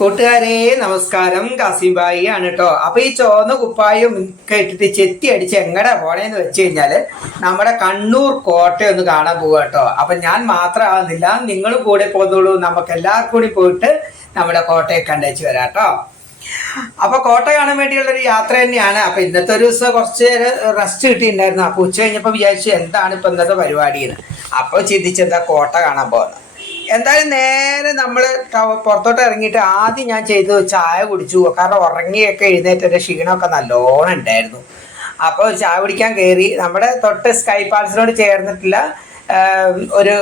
കൂട്ടുകാരെ നമസ്കാരം. കാസിംബായി ആണ് കേട്ടോ അപ്പൊ ഈ ചോന്ന കുപ്പായും കേട്ടിട്ട് ചെത്തി അടിച്ച് എങ്ങടെ പോണേന്ന് വെച്ച് കഴിഞ്ഞാൽ നമ്മുടെ കണ്ണൂർ കോട്ട ഒന്ന് കാണാൻ പോവുക കേട്ടോ അപ്പൊ ഞാൻ മാത്രമാകുന്നില്ല നിങ്ങളും കൂടെ പോകുന്നുള്ളൂ നമുക്ക് എല്ലാവർക്കും കൂടി പോയിട്ട് നമ്മുടെ കോട്ടയെ കണ്ടേച്ച് വരാം കേട്ടോ അപ്പൊ കോട്ട കാണാൻ വേണ്ടിയുള്ള ഒരു യാത്ര തന്നെയാണ്. അപ്പൊ ഇന്നത്തെ ഒരു ദിവസം കുറച്ച് റെസ്റ്റ് കിട്ടിയിട്ടുണ്ടായിരുന്നു. അപ്പൊ ഉച്ച കഴിഞ്ഞപ്പോ വിചാരിച്ചു എന്താണ് ഇപ്പൊ ഇന്നത്തെ പരിപാടി അപ്പൊ ചിന്തിച്ചെന്താ കോട്ട കാണാൻ പോകുന്നത് എന്തായാലും നേരെ നമ്മൾ പുറത്തോട്ട് ഇറങ്ങിയിട്ട് ആദ്യം ഞാൻ ചെയ്തത് ചായ കുടിച്ചു കാരണം ഉറങ്ങിയൊക്കെ എഴുന്നേറ്റൊരു ക്ഷീണമൊക്കെ നല്ലോണം ഉണ്ടായിരുന്നു. അപ്പോൾ ചായ കുടിക്കാൻ കയറി നമ്മുടെ തൊട്ട് സ്കൈ പാൽസിനോട് ചേർന്നിട്ടുള്ള ഒരു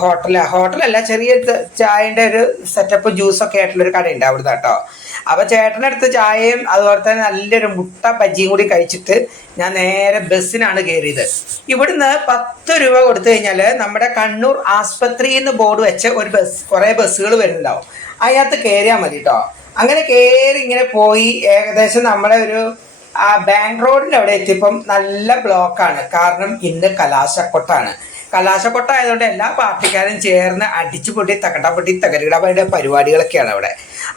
ഹോട്ടല. ഹോട്ടലല്ല ചെറിയ ചായന്റെ ഒരു സെറ്റപ്പ് ജ്യൂസൊക്കെ ആയിട്ടുള്ളൊരു കടയുണ്ട് അവിടുന്ന് കേട്ടോ. അപ്പോൾ ചേട്ടന്റെ അടുത്ത് ചായയും അതുപോലെ തന്നെ നല്ലൊരു മുട്ട പജ്ജിയും കൂടി കഴിച്ചിട്ട് ഞാൻ നേരെ ബസ്സിനാണ് കയറിയത്. ഇവിടുന്ന് പത്ത് രൂപ കൊടുത്തു കഴിഞ്ഞാൽ നമ്മുടെ കണ്ണൂർ ആസ്പത്രി എന്ന് ബോർഡ് വെച്ച ഒരു ബസ് കുറേ ബസ്സുകൾ വരുന്നുണ്ടാവും. അതിനകത്ത് കയറിയാൽ മതി കേട്ടോ അങ്ങനെ കയറി ഇങ്ങനെ പോയി ഏകദേശം നമ്മുടെ ഒരു ആ ബാങ്ക് റോഡിന്റെ അവിടെ എത്തിയപ്പം നല്ല ബ്ലോക്കാണ്. കാരണം ഇന്ന് കലാശക്കൊട്ടാണ്. കലാശക്കൊട്ട ആയതുകൊണ്ട് എല്ലാ പാർട്ടിക്കാരും ചേർന്ന് അടിച്ചു പൊട്ടി തകട്ട പൊട്ടി തകരിടവരുടെ പരിപാടികളൊക്കെയാണ് അവിടെ.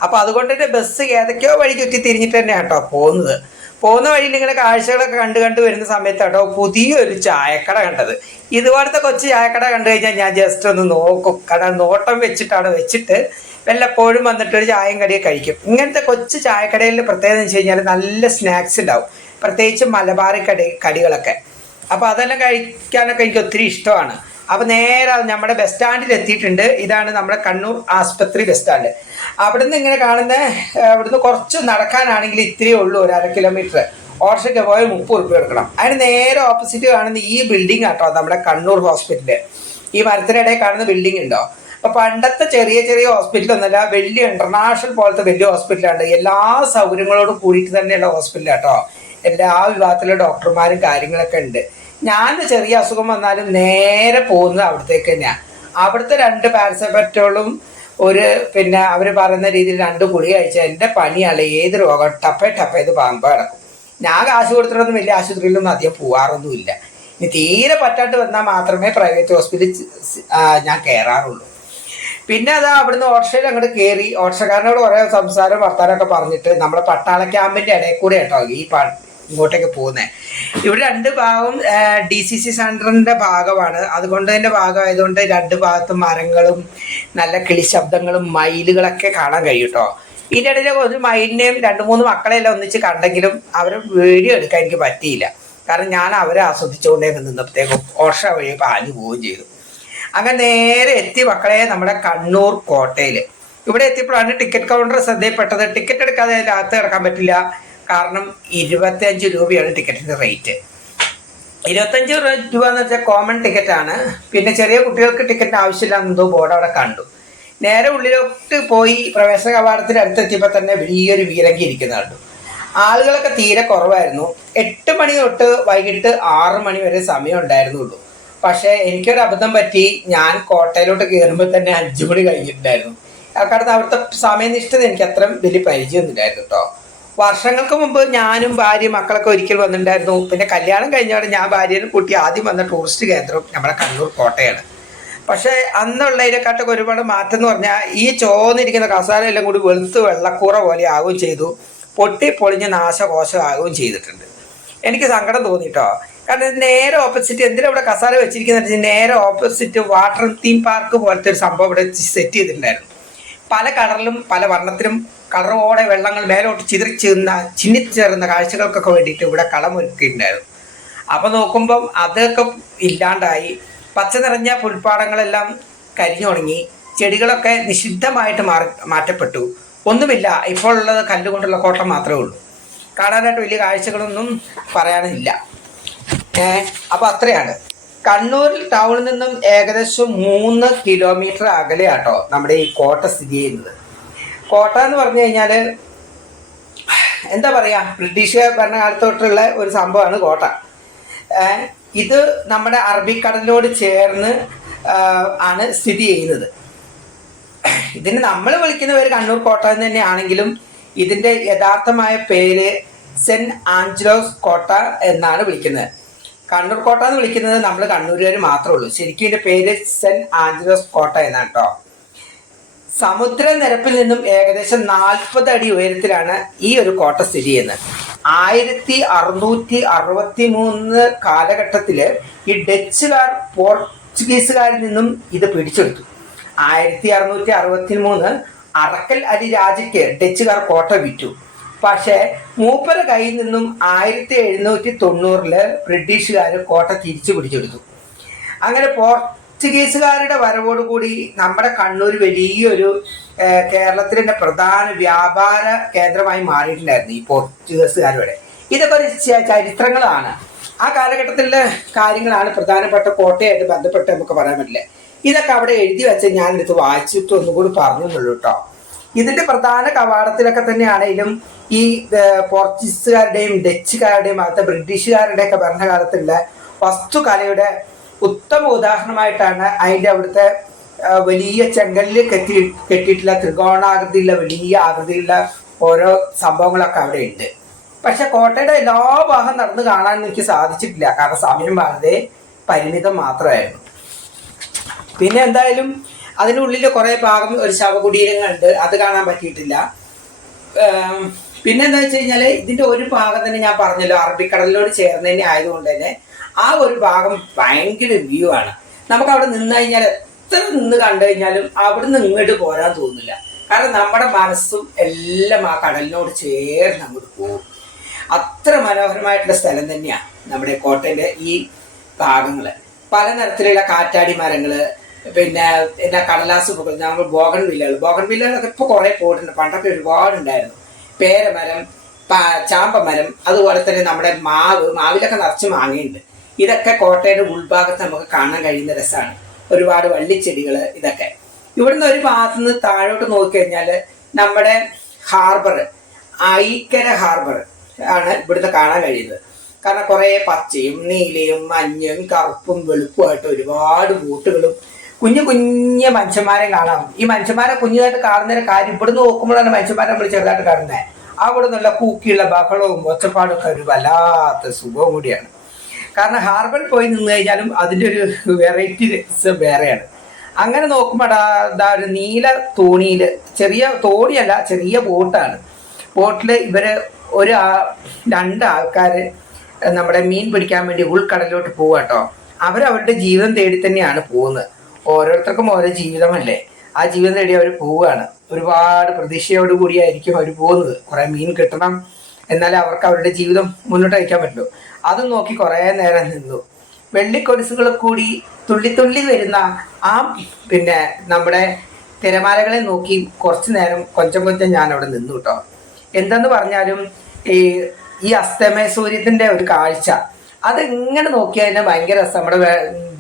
അപ്പോൾ അതുകൊണ്ട് തന്നെ ബസ് ഏതൊക്കെയോ വഴി ചുറ്റി തിരിഞ്ഞിട്ട് തന്നെയാണ് കേട്ടോ പോകുന്നത്. പോകുന്ന വഴിയിൽ ഇങ്ങനെ കാഴ്ചകളൊക്കെ കണ്ട് കണ്ട് വരുന്ന സമയത്ത് കേട്ടോ പുതിയൊരു ചായക്കട കണ്ടത്. ഇതുപോലത്തെ കൊച്ചു ചായക്കട കണ്ടു കഴിഞ്ഞാൽ ഞാൻ ജസ്റ്റ് ഒന്ന് നോക്കും. കട നോട്ടം വെച്ചിട്ടാണ് വെച്ചിട്ട് വല്ലപ്പോഴും വന്നിട്ട് ഒരു ചായയും കടിയൊക്കെ കഴിക്കും. ഇങ്ങനത്തെ കൊച്ചു ചായക്കടയിൽ പ്രത്യേകത എന്ന് വെച്ച് കഴിഞ്ഞാൽ നല്ല സ്നാക്സ് ഉണ്ടാവും. പ്രത്യേകിച്ച് മലബാറി കടി കടികളൊക്കെ. അപ്പോൾ അതെല്ലാം കഴിക്കാനൊക്കെ എനിക്ക് ഒത്തിരി ഇഷ്ടമാണ്. അപ്പോൾ നേരെ നമ്മുടെ ബസ് സ്റ്റാൻഡിൽ എത്തിയിട്ടുണ്ട്. ഇതാണ് നമ്മുടെ കണ്ണൂർ ആസ്പത്രി ബസ് സ്റ്റാൻഡ് അവിടുന്ന് ഇങ്ങനെ കാണുന്ന അവിടുന്ന് കുറച്ച് നടക്കാനാണെങ്കിൽ ഇത്രയേ ഉള്ളൂ ഒരു അര കിലോമീറ്റർ ഓട്ടോയ്ക്ക് പോയാൽ മുപ്പത് റുപ്യ എടുക്കണം അതിന് നേരെ ഓപ്പോസിറ്റ് കാണുന്ന ഈ ബിൽഡിംഗ് ആട്ടോ നമ്മുടെ കണ്ണൂർ ഹോസ്പിറ്റൽ ഈ മരത്തിനിടയിൽ കാണുന്ന ബിൽഡിംഗ് ഉണ്ടോ? അപ്പൊ പണ്ടത്തെ ചെറിയ ചെറിയ ഹോസ്പിറ്റൽ ഒന്നല്ല വലിയ ഇന്റർനാഷണൽ പോലത്തെ വലിയ ഹോസ്പിറ്റലാണ് എല്ലാ സൗകര്യങ്ങളോടും കൂടിയിട്ട് തന്നെയുള്ള ഹോസ്പിറ്റലാട്ടോ എല്ലാ വിഭാഗത്തിലെ ഡോക്ടർമാരും കാര്യങ്ങളൊക്കെ ഉണ്ട്. ഞാൻ ചെറിയ അസുഖം വന്നാലും നേരെ പോകുന്നത് അവിടത്തേക്ക് തന്നെയാണ് അവിടുത്തെ രണ്ട് പാരസെപ്പറ്റോളും ഒരു പിന്നെ അവർ പറയുന്ന രീതിയിൽ രണ്ട് ഗുളിക കഴിച്ചാൽ എന്റെ പണിയാണ് ഏത് രോഗം ടപ്പ ടപ്പ ഇത് പാമ്പ് കിടക്കും. ഞാൻ കാശ് കൊടുത്തിട്ടൊന്നും വലിയ ആശുപത്രിയിലൊന്നും അധികം പോവാറൊന്നുമില്ല. ഇനി തീരെ പറ്റാണ്ട് വന്നാൽ മാത്രമേ പ്രൈവറ്റ് ഹോസ്പിറ്റലിൽ ഞാൻ കയറാറുള്ളൂ പിന്നെ അതാ അവിടുന്ന് ഓട്ടോയിൽ അങ്ങോട്ട് കയറി ഓട്ടോക്കാരനോട് കുറേ സംസാരം വർത്താനമൊക്കെ പറഞ്ഞിട്ട് നമ്മുടെ പട്ടാള ക്യാമ്പിന്റെ ഇടയിൽ കൂടെ കേട്ടോ ഈ ഇങ്ങോട്ടേക്ക് പോകുന്നത് ഇവിടെ രണ്ട് ഭാഗവും ഡി സി സി സെന്ററിന്റെ ഭാഗമാണ്. അതുകൊണ്ട് തന്നെ ഭാഗമായതുകൊണ്ട് രണ്ട് ഭാഗത്തും മരങ്ങളും നല്ല കിളി ശബ്ദങ്ങളും മയിലുകളൊക്കെ കാണാൻ കഴിയും കേട്ടോ ഇതിന്റെ ഇടയിൽ ഒരു മയിലിനെയും രണ്ട് മൂന്ന് മക്കളെല്ലാം ഒന്നിച്ച് കണ്ടെങ്കിലും അവരെ വീഡിയോ എടുക്കാൻ എനിക്ക് പറ്റിയില്ല. കാരണം ഞാൻ അവരെ ആസ്വദിച്ചുകൊണ്ടേ നിന്നപ്പോഴത്തേക്കും ഓർഷ വഴി പാഞ്ഞു പോവുകയും ചെയ്തു. അങ്ങനെ നേരെ എത്തി മക്കളെ നമ്മുടെ കണ്ണൂർ കോട്ടയിൽ ഇവിടെ എത്തിയപ്പോഴാണ് ടിക്കറ്റ് കൗണ്ടർ ശ്രദ്ധയിൽപ്പെട്ടത്. ടിക്കറ്റ് എടുക്കാതെ അതിനകത്ത് കിടക്കാൻ പറ്റില്ല. കാരണം ഇരുപത്തിയഞ്ച് രൂപയാണ് ടിക്കറ്റിന്റെ റേറ്റ്. ഇരുപത്തഞ്ച് രൂപ എന്ന് വെച്ചാൽ കോമൺ ടിക്കറ്റ് ആണ്. പിന്നെ ചെറിയ കുട്ടികൾക്ക് ടിക്കറ്റിന് ആവശ്യമില്ലാന്നതോ ബോർഡ് അവിടെ കണ്ടു. നേരെ ഉള്ളിലോട്ട് പോയി പ്രവേശന കവാടത്തിന് അടുത്തെത്തിയപ്പോൾ തന്നെ വലിയൊരു വീരങ്കി ഇരിക്കുന്ന കണ്ടു. ആളുകളൊക്കെ തീരെ കുറവായിരുന്നു. എട്ട് മണി തൊട്ട് വൈകിട്ട് ആറ് മണി വരെ സമയം ഉണ്ടായിരുന്നുള്ളൂ. പക്ഷേ എനിക്കൊരു അബദ്ധം പറ്റി. ഞാൻ കോട്ടയിലോട്ട് കയറുമ്പോൾ തന്നെ അഞ്ചു മണി കഴിഞ്ഞിട്ടുണ്ടായിരുന്നു. കാരണം അവിടുത്തെ സമയനിഷ്ഠത എനിക്ക് അത്ര വലിയ പരിചയമൊന്നുമില്ലായിരുന്നു കേട്ടോ. വർഷങ്ങൾക്ക് മുമ്പ് ഞാനും ഭാര്യയും മക്കളൊക്കെ ഒരിക്കൽ വന്നിട്ടുണ്ടായിരുന്നു. പിന്നെ കല്യാണം കഴിഞ്ഞവിടെ ഞാൻ ഭാര്യയും കൂട്ടി ആദ്യം വന്ന ടൂറിസ്റ്റ് കേന്ദ്രം നമ്മുടെ കണ്ണൂർ കോട്ടയാണ്. പക്ഷേ അന്നുള്ളതിനെക്കാട്ടൊക്കെ ഒരുപാട് മാറ്റം എന്ന് പറഞ്ഞാൽ ഈ ചോന്നിരിക്കുന്ന കസാലയെല്ലാം കൂടി വെളുത്ത് വെള്ളക്കൂറ പോലെ ആവുകയും ചെയ്തു. പൊട്ടി പൊളിഞ്ഞ് നാശകോശമാകുകയും ചെയ്തിട്ടുണ്ട്. എനിക്ക് സങ്കടം തോന്നിട്ടോ. കാരണം നേരെ ഓപ്പോസിറ്റ് എന്തിനാ ഇവിടെ കസാല വെച്ചിരിക്കുന്നത് നേരെ ഓപ്പോസിറ്റ് വാട്ടർ തീം പാർക്ക് പോലത്തെ ഒരു സംഭവം ഇവിടെ സെറ്റ് ചെയ്തിട്ടുണ്ടായിരുന്നു. പല കളറിലും പല വർണത്തിലും കളറോടെ വെള്ളങ്ങൾ മേലോട്ട് ചിതറിച്ചേർന്ന ചിന്നിച്ചേർന്ന കാഴ്ചകൾക്കൊക്കെ വേണ്ടിയിട്ട് ഇവിടെ കളമൊരുക്കിയിട്ടുണ്ടായിരുന്നു അപ്പോൾ നോക്കുമ്പം അതൊക്കെ ഇല്ലാണ്ടായി. പച്ച നിറഞ്ഞ പുൽപ്പാടങ്ങളെല്ലാം കരിഞ്ഞുണങ്ങി ചെടികളൊക്കെ നിഷിദ്ധമായിട്ട് മാറി മാറ്റപ്പെട്ടു. ഒന്നുമില്ല ഇപ്പോൾ ഉള്ളത് കല്ലുകൊണ്ടുള്ള കോട്ട മാത്രമേ ഉള്ളൂ. കാണാനായിട്ട് വലിയ കാഴ്ചകളൊന്നും പറയാനില്ല. ഏ അപ്പോൾ അത്രയാണ്. കണ്ണൂർ ടൗണിൽ നിന്നും ഏകദേശം മൂന്ന് കിലോമീറ്റർ അകലെയാട്ടോ നമ്മുടെ ഈ കോട്ട സ്ഥിതി ചെയ്യുന്നത്. കോട്ട എന്ന് പറഞ്ഞു കഴിഞ്ഞാൽ എന്താ പറയുക ബ്രിട്ടീഷ് ഭരണകാലത്തോട്ടുള്ള ഒരു സംഭവമാണ് കോട്ട. ഇത് നമ്മുടെ അറബിക്കടലിനോട് ചേർന്ന് ആണ് സ്ഥിതി ചെയ്യുന്നത്. ഇതിന് നമ്മൾ വിളിക്കുന്ന പേര് കണ്ണൂർ കോട്ട എന്ന് തന്നെയാണെങ്കിലും ഇതിന്റെ യഥാർത്ഥമായ പേര് സെന്റ് ആഞ്ചലോസ് കോട്ട എന്നാണ് വിളിക്കുന്നത്. കണ്ണൂർ കോട്ട എന്ന് വിളിക്കുന്നത് നമ്മൾ കണ്ണൂരുകാർ മാത്രമേ ഉള്ളൂ. ശരിക്കും ഇതിന്റെ പേര് സെന്റ് ആഞ്ചലോസ് കോട്ട എന്നാണ് കേട്ടോ സമുദ്രനിരപ്പിൽ നിന്നും ഏകദേശം നാൽപ്പത് അടി ഉയരത്തിലാണ് ഈ ഒരു കോട്ട സ്ഥിതി ചെയ്യുന്നത്. ആയിരത്തി അറുന്നൂറ്റി അറുപത്തി മൂന്ന് കാലഘട്ടത്തിൽ ഈ ഡച്ചുകാർ പോർച്ചുഗീസുകാരിൽ നിന്നും ഇത് പിടിച്ചെടുത്തു. ആയിരത്തി അറുന്നൂറ്റി അറുപത്തി മൂന്ന് അറക്കൽ അലി രാജയ്ക്ക് ഡച്ചുകാർ കോട്ട വിറ്റു. പക്ഷേ മൂപ്പര കയ്യിൽ നിന്നും ആയിരത്തി എഴുന്നൂറ്റി തൊണ്ണൂറിൽ ബ്രിട്ടീഷുകാർ കോട്ട തിരിച്ചു പിടിച്ചെടുത്തു. അങ്ങനെ പോർച്ചുഗീസുകാരുടെ വരവോടുകൂടി നമ്മുടെ കണ്ണൂർ വലിയൊരു കേരളത്തിലെ പ്രധാന വ്യാപാര കേന്ദ്രമായി മാറിയിട്ടുണ്ടായിരുന്നു ഈ പോർച്ചുഗീസുകാരുടെ. ഇതൊക്കെ ഒരു ചരിത്രങ്ങളാണ്. ആ കാലഘട്ടത്തിലെ കാര്യങ്ങളാണ് പ്രധാനപ്പെട്ട കോട്ടയായിട്ട് ബന്ധപ്പെട്ട് നമുക്ക് പറയാൻ പറ്റില്ല? ഇതൊക്കെ അവിടെ എഴുതി വെച്ച് ഞാൻ എടുത്ത് വായിച്ചിട്ട് ഒന്നുകൂടി പറഞ്ഞുള്ളൂ കേട്ടോ. ഇതിന്റെ പ്രധാന കവാടത്തിലൊക്കെ തന്നെയാണെങ്കിലും ഈ പോർച്ചുഗീസുകാരുടെയും ഡച്ചുകാരുടെയും അകത്തെ ബ്രിട്ടീഷുകാരുടെയൊക്കെ ഭരണകാലത്തുള്ള വസ്തുകലയുടെ ഉത്തമ ഉദാഹരണമായിട്ടാണ് അതിന്റെ അവിടുത്തെ വലിയ ചെങ്കല്ലിൽ കെട്ടി കെട്ടിയിട്ടുള്ള ത്രികോണാകൃതിയിലുള്ള വലിയ ആകൃതിയിലുള്ള ഓരോ സംഭവങ്ങളൊക്കെ അവിടെ ഉണ്ട്. പക്ഷെ കോട്ടയുടെ എല്ലാ ഭാഗം നടന്നു കാണാൻ എനിക്ക് സാധിച്ചിട്ടില്ല. കാരണം സമയം വളരെ പരിമിതം മാത്രമായിരുന്നു. പിന്നെ എന്തായാലും അതിനുള്ളിൽ കുറേ ഭാഗം ഒരു ശവകുടീരങ്ങളുണ്ട്. അത് കാണാൻ പറ്റിയിട്ടില്ല. പിന്നെ എന്താ വെച്ച് കഴിഞ്ഞാൽ ഇതിന്റെ ഒരു ഭാഗം തന്നെ ഞാൻ പറഞ്ഞല്ലോ. അറബിക്കടലിനോട് ചേർന്ന് തന്നെ ആയതുകൊണ്ട് തന്നെ ആ ഒരു ഭാഗം ഭയങ്കര വ്യൂ ആണ്. നമുക്ക് അവിടെ നിന്ന് കഴിഞ്ഞാൽ എത്ര നിന്ന് കണ്ടു കഴിഞ്ഞാലും അവിടുന്ന് ഇങ്ങോട്ട് പോരാൻ തോന്നില്ല. കാരണം നമ്മുടെ മനസ്സും എല്ലാം ആ കടലിനോട് ചേർന്ന് അങ്ങോട്ട് പോകും. അത്ര മനോഹരമായിട്ടുള്ള സ്ഥലം തന്നെയാണ് നമ്മുടെ കോട്ടയുടെ ഈ ഭാഗങ്ങൾ പല തരത്തിലുള്ള കാറ്റാടി മരങ്ങൾ പിന്നെ എന്നാ കടലാസ് പൂക്കൾ ഞങ്ങൾ ബോഗൺ വില്ലകൾ. ബോഗൺ വില്ലകളൊക്കെ ഇപ്പൊ കുറെ പോയിട്ടുണ്ട്. പണ്ടൊക്കെ ഒരുപാട് ഉണ്ടായിരുന്നു. പേരമരം ചാമ്പമരം അതുപോലെ തന്നെ നമ്മുടെ മാവ് മാവിലൊക്കെ നിറച്ച് മാങ്ങയുണ്ട്. ഇതൊക്കെ കോട്ടയുടെ ഉൾഭാഗത്ത് നമുക്ക് കാണാൻ കഴിയുന്ന രസമാണ്. ഒരുപാട് വള്ളിച്ചെടികൾ ഇതൊക്കെ. ഇവിടുന്ന് ഒരു ഭാഗത്ത് നിന്ന് താഴോട്ട് നോക്കിക്കഴിഞ്ഞാൽ നമ്മുടെ ഹാർബർ ഐക്കര ഹാർബർ ആണ് ഇവിടുന്ന് കാണാൻ കഴിയുന്നത്. കാരണം കുറേ പച്ചയും നീലയും മഞ്ഞയും കറുപ്പും വെളുപ്പുമായിട്ട് ഒരുപാട് ബോട്ടുകളും കുഞ്ഞു കുഞ്ഞു മനുഷ്യന്മാരെ കാണാം. ഈ മനുഷ്യന്മാരെ കുഞ്ഞുതായിട്ട് കാണുന്നതിന് കാര്യം ഇവിടുന്ന് നോക്കുമ്പോഴാണ് മനുഷ്യന്മാരെ നമ്മൾ ചെറുതായിട്ട് കാണുന്നത്. അവിടെ നിന്നുള്ള കൂക്കിയുള്ള ബഹളവും ഒച്ചപ്പാടും ഒക്കെ ഒരു വല്ലാത്ത സുഖവും കൂടിയാണ്. കാരണം ഹാർബൽ പോയി നിന്ന് കഴിഞ്ഞാലും അതിന്റെ ഒരു വെറൈറ്റി വേറെയാണ്. അങ്ങനെ നോക്കുമ്പോൾ ദാ ഒരു നീല തോണിയിൽ ചെറിയ തോണിയല്ല ചെറിയ ബോട്ടാണ്. ബോട്ടിൽ ഇവർ ഒരു രണ്ട് ആൾക്കാർ നമ്മുടെ മീൻ പിടിക്കാൻ വേണ്ടി ഉൾക്കടലിലോട്ട് പോവുക കേട്ടോ അവരവരുടെ ജീവിതം തേടി തന്നെയാണ് പോകുന്നത്. ഓരോരുത്തർക്കും ഓരോ ജീവിതമല്ലേ. ആ ജീവിതം തേടി അവർ പോവുകയാണ് ഒരുപാട് പ്രതീക്ഷയോട് കൂടിയായിരിക്കും അവർ പോകുന്നത്. കുറെ മീൻ കിട്ടണം. എന്നാലേ അവർക്ക് അവരുടെ ജീവിതം മുന്നോട്ട് അയക്കാൻ പറ്റുള്ളൂ അത് നോക്കി കുറേ നേരം നിന്നു. വെള്ളിക്കൊടിസുകൾ കൂടി തുള്ളി തുള്ളി വരുന്ന ആ പിന്നെ നമ്മുടെ തിരമാലകളെ നോക്കി കുറച്ചു നേരം കൊഞ്ചം കൊഞ്ചം ഞാൻ അവിടെ നിന്നു കേട്ടോ എന്തെന്ന് പറഞ്ഞാലും ഈ ഈ അസ്തമയ സൂര്യത്തിന്റെ ഒരു കാഴ്ച അത് ഇങ്ങനെ തന്നെ ഭയങ്കര രസം. നമ്മുടെ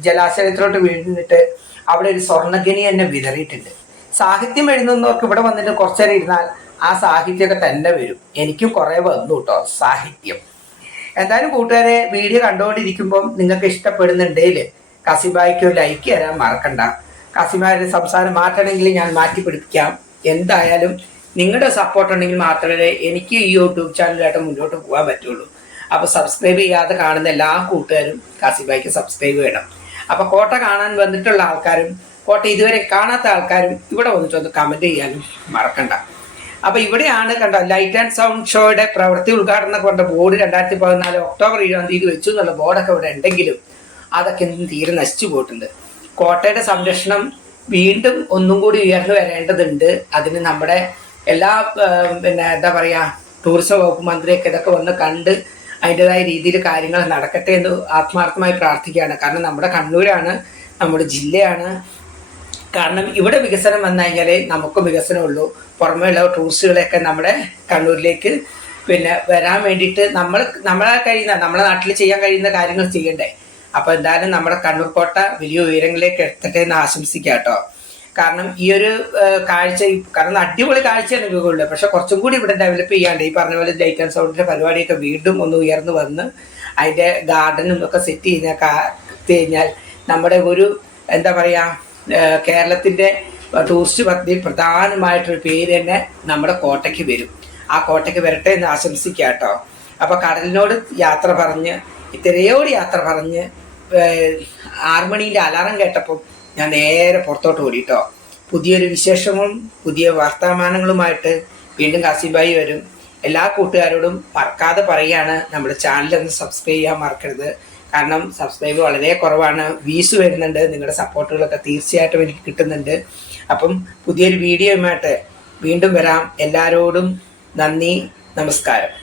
ജലാശയത്തിലോട്ട് വീണിട്ട് അവിടെ ഒരു സ്വർണഗിനി തന്നെ വിതറിയിട്ടുണ്ട്. സാഹിത്യം എഴുതുന്നവർക്ക് ഇവിടെ വന്നിട്ട് കുറച്ചേരം ഇരുന്നാൽ ആ സാഹിത്യമൊക്കെ തന്നെ വരും. എനിക്കും കുറെ വന്നു കേട്ടോ സാഹിത്യം. എന്തായാലും കൂട്ടുകാരെ വീഡിയോ കണ്ടുകൊണ്ടിരിക്കുമ്പോൾ നിങ്ങൾക്ക് ഇഷ്ടപ്പെടുന്നുണ്ടെങ്കിൽ കസിബായിക്ക് ഒരു ലൈക്ക് തരാൻ മറക്കണ്ട. കസിബായുടെ സംസാരം മാറ്റണമെങ്കിൽ ഞാൻ മാറ്റി പിടിപ്പിക്കാം. എന്തായാലും നിങ്ങളുടെ സപ്പോർട്ട് ഉണ്ടെങ്കിൽ മാത്രമേ എനിക്ക് ഈ യൂട്യൂബ് ചാനലായിട്ട് മുന്നോട്ട് പോകാൻ പറ്റുള്ളൂ. അപ്പോൾ സബ്സ്ക്രൈബ് ചെയ്യാതെ കാണുന്ന എല്ലാ കൂട്ടുകാരും കാസിബായിക്ക് സബ്സ്ക്രൈബ് ചെയ്യണം. അപ്പോൾ കോട്ട കാണാൻ വന്നിട്ടുള്ള ആൾക്കാരും കോട്ട ഇതുവരെ കാണാത്ത ആൾക്കാരും ഇവിടെ വന്നിട്ട് ഒന്ന് കമന്റ് ചെയ്യാനും മറക്കണ്ട. അപ്പൊ ഇവിടെയാണ് കണ്ടോ ലൈറ്റ് ആൻഡ് സൗണ്ട് ഷോയുടെ പ്രവൃത്തി ഉദ്ഘാടനം കൊണ്ട ബോർഡ് രണ്ടായിരത്തി പതിനാല് ഒക്ടോബർ ഇരുപതാം തീയതി വെച്ചു എന്നുള്ള ബോർഡൊക്കെ ഇവിടെ ഉണ്ടെങ്കിലും അതൊക്കെ ഇന്ന് തീരെ നശിച്ചു പോയിട്ടുണ്ട്. കോട്ടയുടെ സംരക്ഷണം വീണ്ടും ഒന്നും കൂടി ഉയർന്നു വരേണ്ടതുണ്ട്. അതിന് നമ്മുടെ എല്ലാ പിന്നെ എന്താ പറയാ ടൂറിസം വകുപ്പ് മന്ത്രിയൊക്കെ ഇതൊക്കെ വന്ന് കണ്ട് അതിന്റെതായ രീതിയിൽ കാര്യങ്ങൾ നടക്കട്ടെ എന്ന് ആത്മാർത്ഥമായി പ്രാർത്ഥിക്കുകയാണ്. കാരണം നമ്മുടെ കണ്ണൂരാണ് നമ്മുടെ ജില്ലയാണ് കാരണം ഇവിടെ വികസനം വന്നു കഴിഞ്ഞാൽ നമുക്ക് വികസനമുള്ളൂ പുറമേയുള്ള ടൂറിസ്റ്റുകളെയൊക്കെ നമ്മുടെ കണ്ണൂരിലേക്ക് പിന്നെ വരാൻ വേണ്ടിയിട്ട് നമ്മൾ നമ്മളെ കഴിയുന്ന നമ്മുടെ നാട്ടിൽ ചെയ്യാൻ കഴിയുന്ന കാര്യങ്ങൾ ചെയ്യണ്ടേ? അപ്പോൾ എന്തായാലും നമ്മുടെ കണ്ണൂർ കോട്ട വലിയ ഉയരങ്ങളിലേക്ക് എത്തട്ടെ എന്ന് ആശംസിക്കാം കേട്ടോ. കാരണം ഈ ഒരു കാഴ്ച കാരണം അടിപൊളി കാഴ്ചയാണ് ഗൂഗിളിൽ പക്ഷെ കുറച്ചും കൂടി ഇവിടെ ഡെവലപ്പ് ചെയ്യാണ്ട് ഈ പറഞ്ഞ പോലെ ലൈറ്റ് ആൻഡ് സൗണ്ടിന്റെ പരിപാടിയൊക്കെ വീണ്ടും ഒന്ന് ഉയർന്നു വന്ന് അതിന്റെ ഗാർഡനും ഒക്കെ സെറ്റ് ചെയ്യുന്ന കഴിഞ്ഞാൽ നമ്മുടെ ഒരു എന്താ പറയാ ആ, കേരളത്തിന്റെ ടൂറിസ്റ്റ് പദ്ധതി പ്രധാനമായിട്ടൊരു പേര് തന്നെ നമ്മുടെ കോട്ടയ്ക്ക് വരും. ആ കോട്ടയ്ക്ക് വരട്ടെ എന്ന് ആശംസിക്കാം കേട്ടോ അപ്പൊ കടലിനോട് യാത്ര പറഞ്ഞ് ഇത്രയോട് യാത്ര പറഞ്ഞ് ഏഹ്, ആറ് അലാറം കേട്ടപ്പോൾ ഞാൻ നേരെ പുറത്തോട്ട് ഓടിട്ടോ. പുതിയൊരു വിശേഷവും പുതിയ വർത്തമാനങ്ങളുമായിട്ട് വീണ്ടും കാസിബായി വരും. എല്ലാ കൂട്ടുകാരോടും മറക്കാതെ പറയാണ് നമ്മുടെ ചാനലൊന്ന് സബ്സ്ക്രൈബ് ചെയ്യാൻ മറക്കരുത്. കാരണം സബ്സ്ക്രൈബ് വളരെ കുറവാണ്. വ്യൂസ് വരുന്നുണ്ട്. നിങ്ങളുടെ സപ്പോർട്ടുകളൊക്കെ തീർച്ചയായിട്ടും എനിക്ക് കിട്ടുന്നുണ്ട്. അപ്പം പുതിയൊരു വീഡിയോയുമായിട്ട് വീണ്ടും വരാം. എല്ലാവരോടും നന്ദി. നമസ്കാരം.